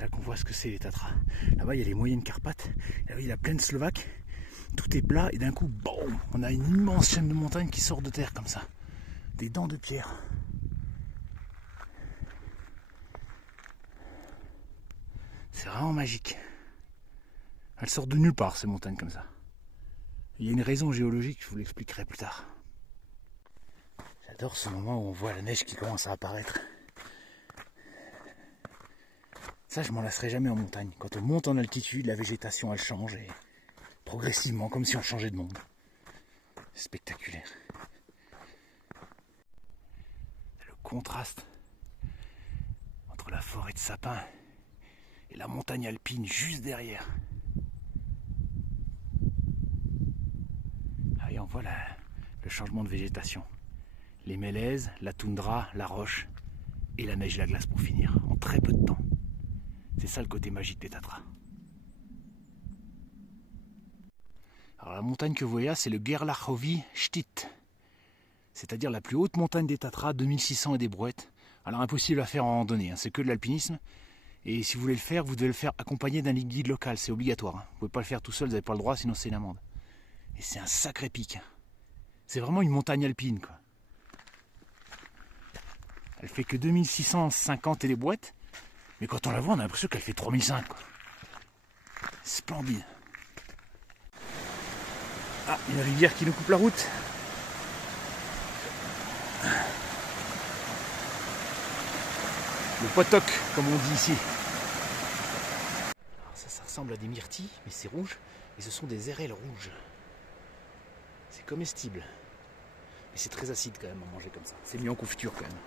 C'est là qu'on voit ce que c'est les Tatras. Là-bas, il y a les moyennes Carpates. Là-bas, il y a la plaine slovaque. Tout est plat et d'un coup, boum, on a une immense chaîne de montagnes qui sort de terre comme ça. Des dents de pierre. C'est vraiment magique. Elles sortent de nulle part, ces montagnes comme ça. Il y a une raison géologique, je vous l'expliquerai plus tard. J'adore ce moment où on voit la neige qui commence à apparaître. Ça, je m'en lasserai jamais en montagne. Quand on monte en altitude, la végétation, elle change et progressivement, comme si on changeait de monde. C'est spectaculaire. Le contraste entre la forêt de sapins et la montagne alpine juste derrière. Ah, et on voit le changement de végétation. Les mélèzes, la toundra, la roche et la neige et la glace pour finir, en très peu de temps. C'est ça le côté magique des Tatras. Alors la montagne que vous voyez là, c'est le Gerlachowicz Szczyt, c'est-à-dire la plus haute montagne des Tatras, 2600 et des brouettes. Alors impossible à faire en randonnée, hein, c'est que de l'alpinisme. Et si vous voulez le faire, vous devez le faire accompagné d'un guide local, c'est obligatoire. Hein. Vous ne pouvez pas le faire tout seul, vous n'avez pas le droit, sinon c'est une amende. Et c'est un sacré pic. C'est vraiment une montagne alpine, quoi. Elle fait que 2650 et des brouettes, mais quand on la voit, on a l'impression qu'elle fait 3005, quoi. Splendide. Ah, une rivière qui nous coupe la route. Le potoc, comme on dit ici. Alors ça ressemble à des myrtilles, mais c'est rouge. Et ce sont des érelles rouges. C'est comestible. Mais c'est très acide quand même à manger comme ça. C'est mis en confiture quand même.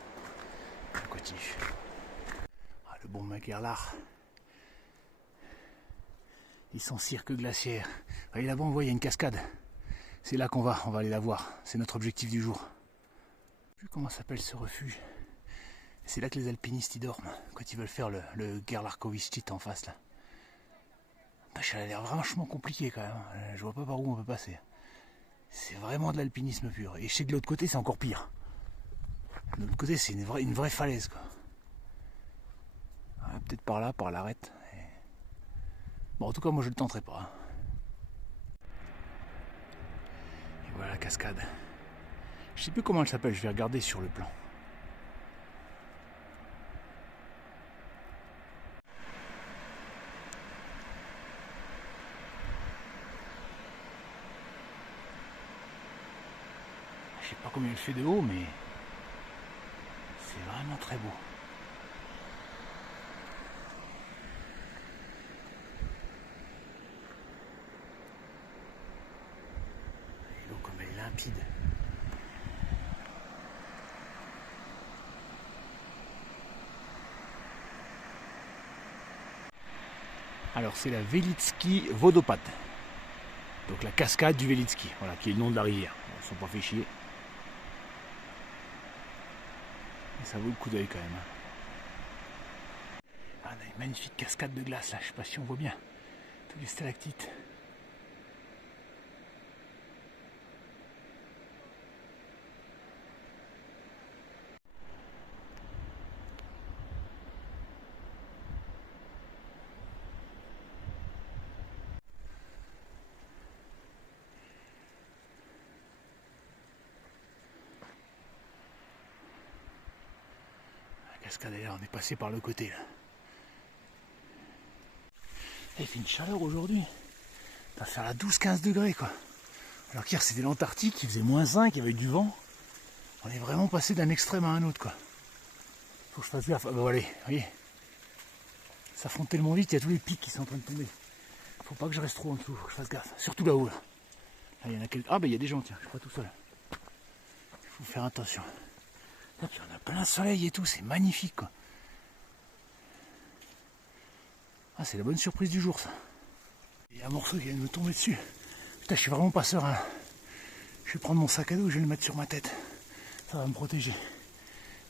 On continue. Ah, le bon Magerlach. Et son cirque glaciaire. Voyez là-bas, on voit, il y a une cascade. C'est là qu'on va aller la voir. C'est notre objectif du jour. Je sais plus comment s'appelle ce refuge. C'est là que les alpinistes y dorment, quand ils veulent faire le Gerlachowicz Szczyt en face là. Ça a l'air vachement compliqué quand même. Je vois pas par où on peut passer. C'est vraiment de l'alpinisme pur. Et je sais que de l'autre côté c'est encore pire. De l'autre côté c'est une vraie falaise quoi. Ouais, peut-être par là, par l'arête. Bon, en tout cas moi je le tenterai pas. Et voilà la cascade. Je sais plus comment elle s'appelle, je vais regarder sur le plan. Je sais pas combien elle fait de haut, mais c'est vraiment très beau. Et l'eau comme elle est limpide. Alors c'est la Velitsky Vodopad. Donc la cascade du Velitsky, voilà, qui est le nom de la rivière. Ils ne sont pas fait chier. Et ça vaut le coup d'œil quand même. Ah, on a une magnifique cascade de glace là, je ne sais pas si on voit bien. Tous les stalactites. La cascade est là, on est passé par le côté là. Il fait une chaleur aujourd'hui. Ça va faire la 12-15 degrés quoi. Alors qu'hier c'était l'Antarctique, il faisait -5, il y avait du vent. On est vraiment passé d'un extrême à un autre quoi. Faut que je fasse gaffe. Ah bah allez, vous voyez. Ça fonde tellement vite, il y a tous les pics qui sont en train de tomber. Faut pas que je reste trop en dessous, faut que je fasse gaffe. Surtout là-haut là. Là il y en a quelques. Ah bah il y a des gens, tiens, je suis pas tout seul. Il faut faire attention. Là, puis on a plein soleil et tout, c'est magnifique quoi. Ah c'est la bonne surprise du jour ça. Il y a un morceau qui vient de me tomber dessus. Putain je suis vraiment pas serein. Je vais prendre mon sac à dos et je vais le mettre sur ma tête. Ça va me protéger.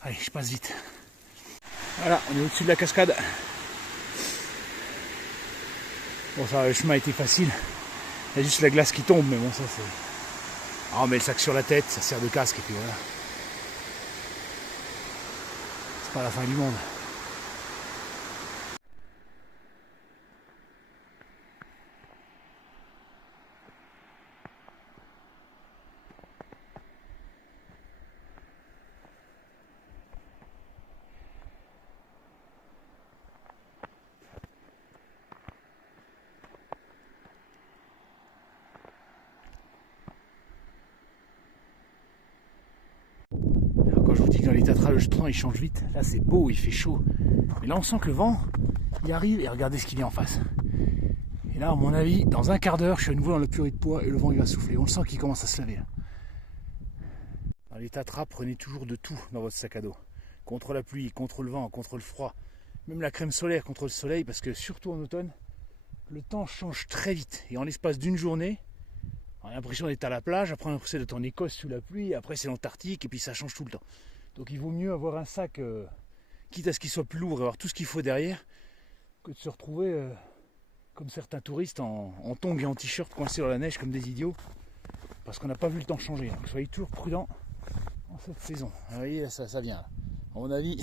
Allez, je passe vite. Voilà, on est au-dessus de la cascade. Bon ça, le chemin a été facile. Il y a juste la glace qui tombe, mais bon ça c'est... Ah, on met le sac sur la tête, ça sert de casque et puis voilà. C'est pas la fin du monde. Quand je vous dis que dans les Tatras, le temps il change vite, là c'est beau, il fait chaud. Mais là on sent que le vent, il arrive et regardez ce qu'il y a en face. Et là, à mon avis, dans un quart d'heure, je suis à nouveau dans le purée de poids et le vent il va souffler. On le sent qu'il commence à se laver. Là. Dans les Tatras, prenez toujours de tout dans votre sac à dos. Contre la pluie, contre le vent, contre le froid. Même la crème solaire contre le soleil, parce que surtout en automne, le temps change très vite. Et en l'espace d'une journée, on a l'impression d'être à la plage, après on a l'impression d'être en Écosse sous la pluie, après c'est l'Antarctique, et puis ça change tout le temps. Donc il vaut mieux avoir un sac, quitte à ce qu'il soit plus lourd et avoir tout ce qu'il faut derrière, que de se retrouver... comme certains touristes en tongs et en t-shirt coincés dans la neige comme des idiots parce qu'on n'a pas vu le temps changer. Donc soyez toujours prudents en cette saison. Vous voyez, ça vient là. À mon avis,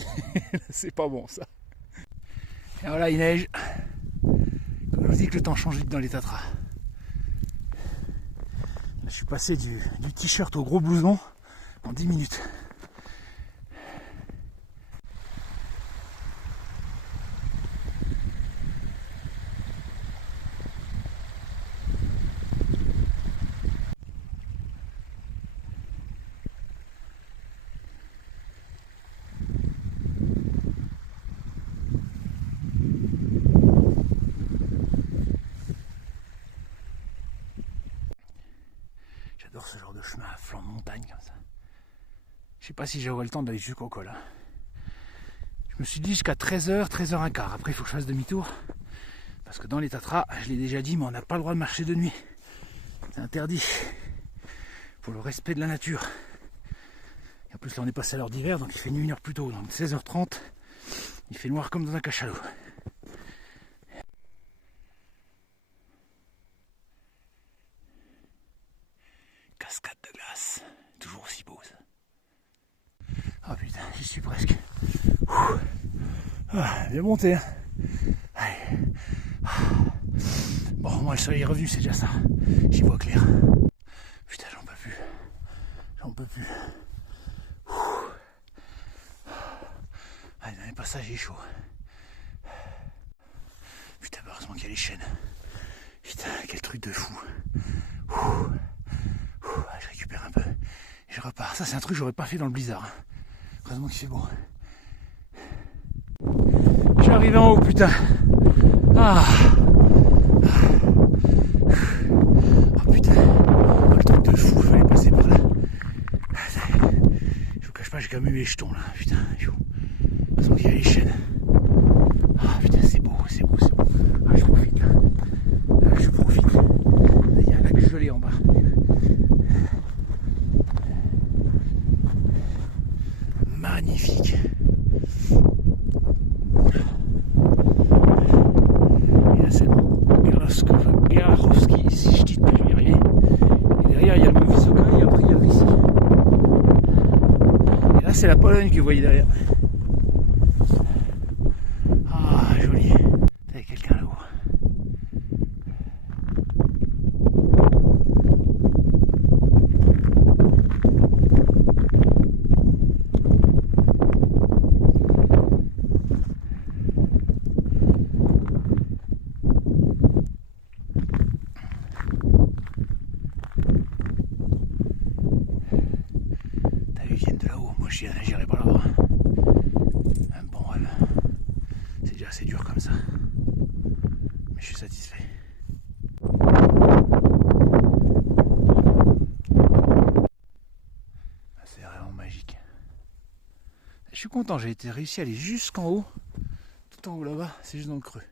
c'est pas bon ça. Et voilà, il neige. Comme je vous dis que le temps change vite dans les Tatras. Là, je suis passé du t-shirt au gros blouson en 10 minutes. J'adore ce genre de chemin à flanc de montagne comme ça. Je sais pas si j'aurai le temps d'aller jusqu'au col. Hein. Je me suis dit jusqu'à 13h, 13h15. Après il faut que je fasse demi-tour. Parce que dans les Tatras, je l'ai déjà dit, mais on n'a pas le droit de marcher de nuit. C'est interdit. Pour le respect de la nature. Et en plus là on est passé à l'heure d'hiver, donc il fait nuit 1 heure plus tôt. Donc 16h30, il fait noir comme dans un cachalot. Cascade de glace, toujours aussi beau ça. Oh putain, j'y suis presque. Ah, bien monté. Hein. Allez. Bon, moi le soleil est revenu, c'est déjà ça. J'y vois clair. Putain, j'en peux plus. J'en peux plus. Allez, dans les passages, il est chaud. Putain, heureusement qu'il y a les chaînes. Putain, quel truc de fou. Je récupère un peu et je repars. Ça c'est un truc que j'aurais pas fait dans le blizzard. Heureusement qu'il fait beau. Je suis arrivé en haut, putain. Ah. Oh putain. Oh, le truc de fou, il fallait passer par là. Je vous cache pas, j'ai quand même eu les jetons là. Putain, heureusement qu'il y a les chaînes. Ah putain, c'est beau, c'est beau, c'est beau. Ah, je profite là. Je profite. Il y a un lac gelé en bas. Magnifique. Et là c'est Jarowski, si je dis pas, je vais y arriver. Et derrière il y a le Mont Wysoka et après il y a le Ryssi. Et là c'est la Pologne que vous voyez derrière. Ah joli. Il y a quelqu'un là-haut. J'irai pas là-bas. Un bon rêve. C'est déjà assez dur comme ça. Mais je suis satisfait. C'est vraiment magique. Je suis content, j'ai réussi à aller jusqu'en haut. Tout en haut là-bas, c'est juste dans le creux.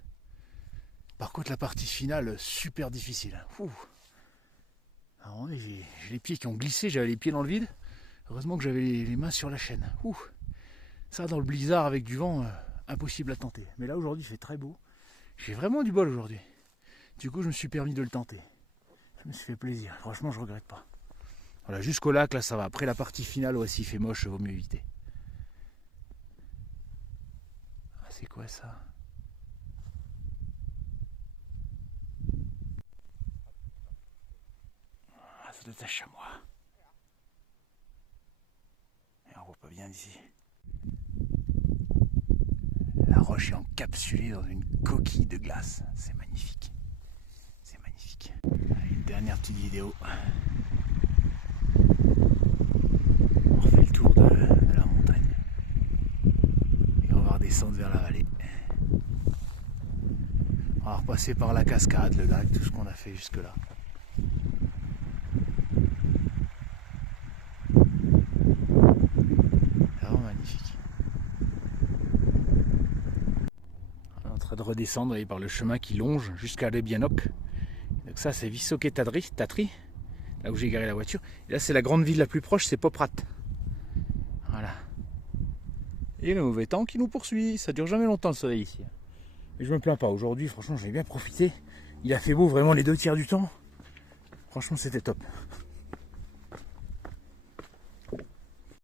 Par contre la partie finale, super difficile. Alors, j'ai les pieds qui ont glissé, j'avais les pieds dans le vide. Heureusement que j'avais les mains sur la chaîne. Ça dans le blizzard avec du vent, impossible à tenter. Mais là aujourd'hui il fait très beau. J'ai vraiment du bol aujourd'hui. Du coup je me suis permis de le tenter. Je me suis fait plaisir. Franchement je regrette pas. Voilà, jusqu'au lac là ça va. Après la partie finale, ouais, s'il fait moche, vaut mieux éviter. Ah, c'est quoi ça? Ah, ça doit être un chamois. On voit pas bien d'ici. La roche est encapsulée dans une coquille de glace. C'est magnifique. C'est magnifique. Allez, une dernière petite vidéo. On refait le tour de la montagne. On va repasser par la cascade, le lac, tout ce qu'on a fait jusque là. Vraiment magnifique. On est en train de redescendre par le chemin qui longe jusqu'à Lebianoc. Donc ça c'est Visoké Tatry, là où j'ai garé la voiture. Et là c'est la grande ville la plus proche, c'est Poprat. Voilà. Et le mauvais temps qui nous poursuit, ça dure jamais longtemps le soleil ici. Mais je me plains pas, aujourd'hui franchement j'ai bien profité. Il a fait beau vraiment les 2 tiers du temps. Franchement c'était top.